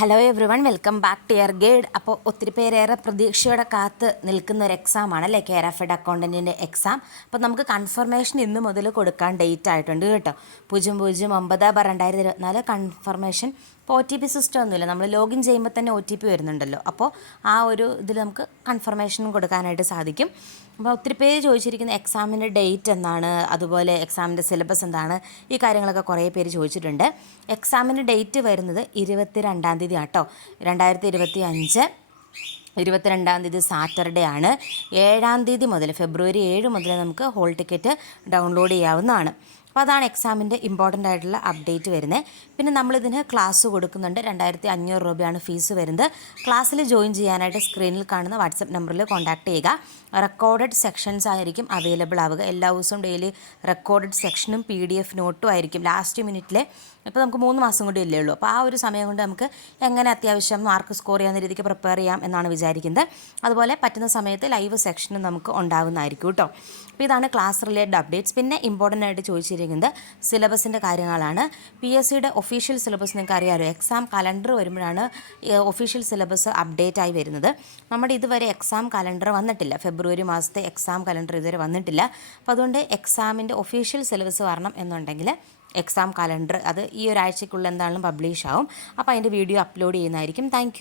Hello everyone, welcome back to your guide. അപ്പോൾ ഒത്തിരി പേരേറെ പ്രതീക്ഷയോടെ കാത്ത് നിൽക്കുന്ന ഒരു എക്സാമാണ് അല്ലേ, കേരഫെഡ് അക്കൗണ്ടൻറ്റിൻ്റെ എക്സാം. അപ്പോൾ നമുക്ക് കൺഫർമേഷൻ ഇന്ന് മുതൽ കൊടുക്കാൻ ഡേറ്റ് ആയിട്ടുണ്ട് കേട്ടോ. 009/2024 കൺഫർമേഷൻ. ഇപ്പോൾ OTP സിസ്റ്റം ഒന്നുമില്ല, നമ്മൾ ലോഗിൻ ചെയ്യുമ്പോൾ തന്നെ OTP വരുന്നുണ്ടല്ലോ. അപ്പോൾ ആ ഒരു ഇതിൽ നമുക്ക് കൺഫർമേഷൻ കൊടുക്കാനായിട്ട് സാധിക്കും. അപ്പോൾ ഒത്തിരി പേര് ചോദിച്ചിരിക്കുന്ന എക്സാമിൻ്റെ ഡേറ്റ് എന്നാണ്, അതുപോലെ എക്സാമിൻ്റെ സിലബസ് എന്താണ്, ഈ കാര്യങ്ങളൊക്കെ കുറേ പേര് ചോദിച്ചിട്ടുണ്ട്. എക്സാമിൻ്റെ ഡേറ്റ് വരുന്നത് 22-ാം തീയതി ആട്ടോ, 2025 22-ാം തീയതി സാറ്റർഡേ ആണ്. 7-ാം തീയതി മുതൽ, ഫെബ്രുവരി 7 മുതൽ നമുക്ക് ഹോൾ ടിക്കറ്റ് ഡൗൺലോഡ് ചെയ്യാവുന്നതാണ്. അപ്പോൾ അതാണ് എക്സാമിൻ്റെ ഇമ്പോർട്ടൻ്റ് ആയിട്ടുള്ള അപ്ഡേറ്റ് വരുന്നത്. പിന്നെ നമ്മളിതിന് ക്ലാസ് കൊടുക്കുന്നുണ്ട്. 2500 രൂപയാണ് ഫീസ് വരുന്നത്. ക്ലാസ്സിൽ ജോയിൻ ചെയ്യാനായിട്ട് സ്ക്രീനിൽ കാണുന്ന വാട്സപ്പ് നമ്പറിൽ കോൺടാക്ട് ചെയ്യുക. റെക്കോർഡഡ് സെക്ഷൻസ് ആയിരിക്കും അവൈലബിൾ ആവുക. എല്ലാ ദിവസവും ഡെയിലി റെക്കോർഡഡ് സെക്ഷനും PDF നോട്ടും ആയിരിക്കും. ലാസ്റ്റ് മിനിറ്റിലെ, ഇപ്പോൾ നമുക്ക് 3 മാസം കൂടി ഇല്ലേ ഉള്ളൂ, അപ്പോൾ ആ ഒരു സമയം കൊണ്ട് നമുക്ക് എങ്ങനെ അത്യാവശ്യം മാർക്ക് സ്കോർ ചെയ്യാവുന്ന രീതിക്ക് പ്രിപ്പയർ ചെയ്യാം എന്നാണ് വിചാരിക്കുന്നത്. അതുപോലെ പറ്റുന്ന സമയത്ത് ലൈവ് സെക്ഷനും നമുക്ക് ഉണ്ടാകുന്നതായിരിക്കും കേട്ടോ. അപ്പോൾ ഇതാണ് ക്ലാസ് റിലേറ്റഡ് അപ്ഡേറ്റ്സ്. പിന്നെ ഇമ്പോർട്ടൻ്റ് ആയിട്ട് ചോദിച്ചിരിക്കുന്നത് സിലബസിൻ്റെ കാര്യങ്ങളാണ്. PSCയുടെ ഒഫീഷ്യൽ സിലബസ് നിങ്ങൾക്ക് അറിയാമല്ലോ, എക്സാം കലണ്ടർ വരുമ്പോഴാണ് ഒഫീഷ്യൽ സിലബസ് അപ്ഡേറ്റ് ആയി വരുന്നത്. നമ്മുടെ ഇതുവരെ എക്സാം കലണ്ടർ വന്നിട്ടില്ല, ഫെബ്രുവരി മാസത്തെ എക്സാം കലണ്ടർ ഇതുവരെ വന്നിട്ടില്ല. അപ്പോൾ അതുകൊണ്ട് എക്സാമിൻ്റെ ഒഫീഷ്യൽ സിലബസ് വരണം എന്നുണ്ടെങ്കിൽ എക്സാം കലണ്ടർ അത് ഈ ഒരാഴ്ചയ്ക്കുള്ളിൽ എന്താണെങ്കിലും പബ്ലിഷ് ആവും. അപ്പോൾ അതിൻ്റെ വീഡിയോ അപ്ലോഡ് ചെയ്യുന്നതായിരിക്കും. താങ്ക്